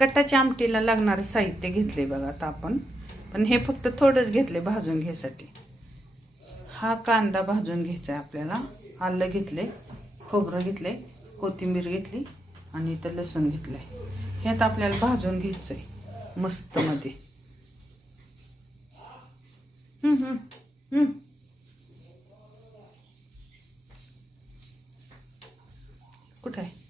कटाच्या आमटीला लागणारं साहित्य घेतले बघा आता आपण पण हे फक्त थोडंच घेतले भाजून घ्यायसाठी हा कांदा भाजून घ्यायचा आहे आपल्याला आलं घेतले खोबरं घेतले कोथिंबीर घेतली आणि इथं लसूण घेतलं आहे हे आता आपल्याला भाजून घ्यायचं आहे मस्तमध्ये कुठं आहे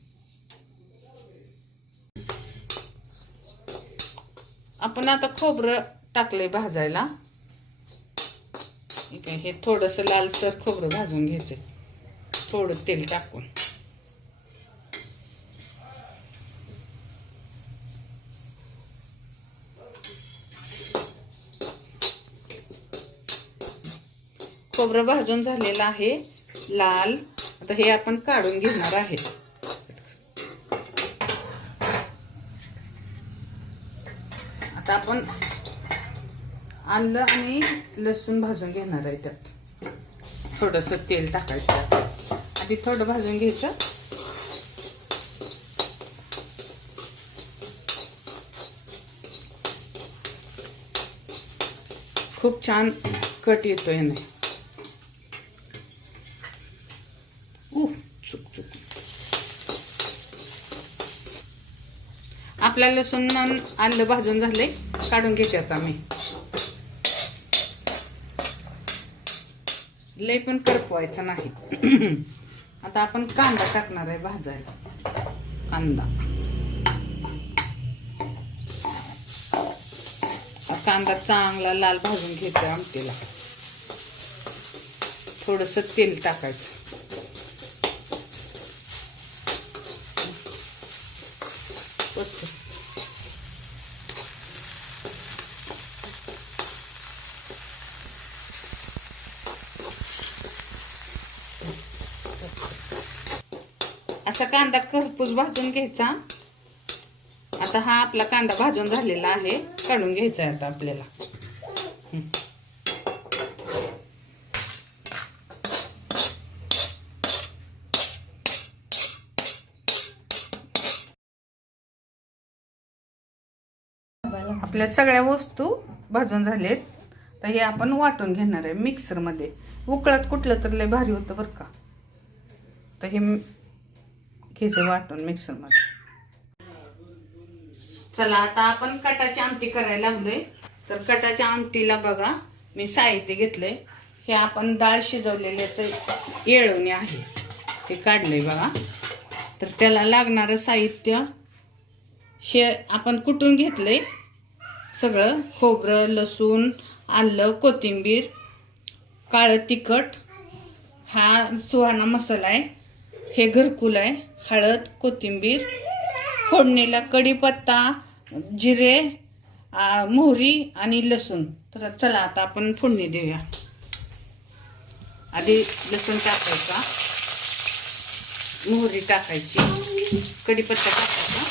आपण आता खोबरं टाकलंय भाजायला हे थोडस लालसर खोबरं भाजून घ्यायचं थोडं तेल टाकून खोबरं भाजून झालेलं आहे लाल आता हे आपण काढून घेणार आहे आता आपण आणलं आणि लसूण भाजून घेणार आहे त्यात थोडंसं तेल टाकायचं आधी थोडं भाजून घ्यायचं खूप छान कट येतो नाही आपल्या लसूण आलं भाजून झालंय काढून घेते आता मी लय पण करपवायचं नाही आता आपण कांदा टाकणार आहे भाजायला कांदा कांदा चांगला लाल भाजून घ्यायचा आमटीला थोडस तेल टाकायचं Let's असा कांदा करपूस भाजून घ्यायचा आता हा आपला कांदा भाजून झालेला आहे काढून घ्यायचा आहे आता आपल्याला आपल्या सगळ्या वस्तू भाजून झालेत तर हे आपण वाटून घेणार आहे मिक्सरमध्ये उकळत कुठलं तर लय भारी होतं बरं का तर हे घेते वाटून मिक्सरमध्ये चला आता आपण कटाची आमटी करायला लागलोय तर कटाच्या आमटीला बघा मी साहित्य घेतलंय हे आपण डाळ शिजवलेल्याचं येळवणे आहे ते काढलंय बघा तर त्याला लागणारं साहित्य हे आपण कुटून घेतलंय सगळं खोबरं लसूण आलं कोथिंबीर काळं तिखट हा सुहाणा मसाला आहे हे घरकुल आहे हळद कोथिंबीर फोडणीला कढीपत्ता जिरे मोहरी आणि लसूण तर चला आता आपण फोडणी देऊया आधी लसूण टाकायचा मोहरी टाकायची कढीपत्ता टाकायचा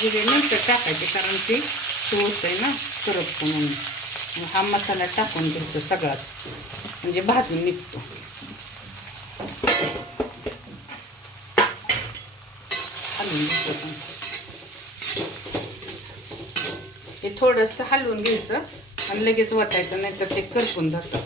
जिरे नंतर टाकायचे कारण ते सोस आहे ना करपतो म्हणून हा मसाला टाकून घ्यायचा सगळ्यात म्हणजे भाजून निघतो हे थोडस हलवून घ्यायचं आणि लगेच वाटायचं नाही तर ते करपून जात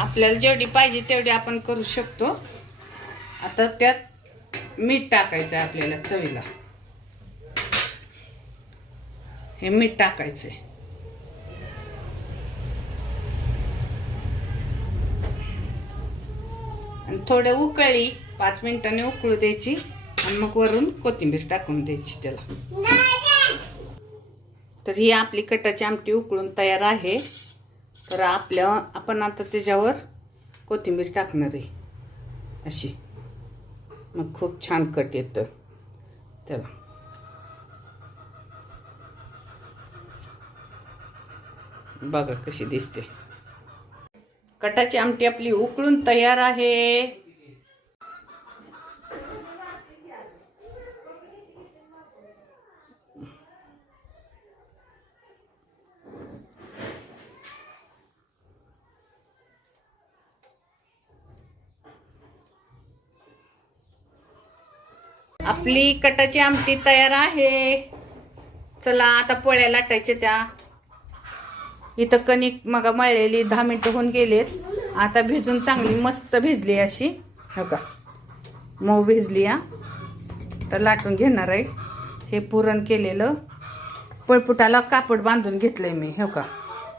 आपल्याला जेवढी पाहिजे तेवढी आपण करू शकतो आता त्यात मीठ टाकायचं आपल्याला चवीला हे मीठ टाकायचं आहे आणि थोडं उकळी पाच मिनिटांनी उकळू द्यायची आणि मग वरून कोथिंबीर टाकून द्यायची त्याला तर ही आपली कटाची आमटी उकळून तयार आहे तर आपल्या आपण आता त्याच्यावर कोथिंबीर टाकणार आहे अशी मग खूप छान कट येतं त्याला बघा कशी दिसते कटाची आमटी आपली उकळून तयार आहे आपली कटाची आमटी तयार आहे चला आता पोळ्या लाटायच्या त्या इथं कणिक मग मळलेली दहा मिनटं होऊन गेलेत आता भिजून चांगली मस्त भिजली अशी हो का मऊ भिजली या तर लाटून घेणार आहे हे पुरण केलेलं पळपुटाला कापड बांधून घेतलं आहे मी हो का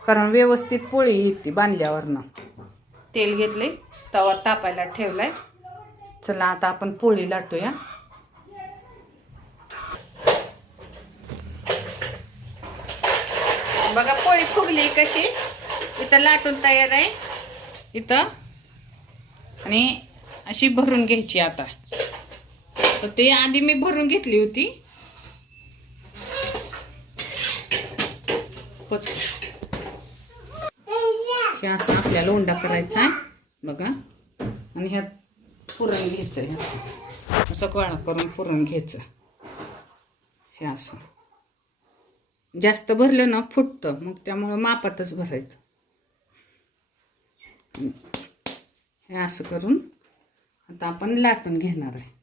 कारण व्यवस्थित पोळी येते बांधल्यावरनं तेल घेतले तवा तापायला ठेवलाय चला आता आपण पोळी लाटूया फुगली कशी इथं लाटून तयार आहे इथं आणि अशी भरून घ्यायची आता तर ते आधी मी भरून घेतली होती असा आपल्याला उंडा करायचा बघा आणि ह्यात पुरण घ्यायचं असं गोळा करून पुरण घ्यायचं हे असं जास्त भरलं ना फुटतं मग त्यामुळं मापातच भरायचं हे असं करून आता आपण लाटून घेणार आहे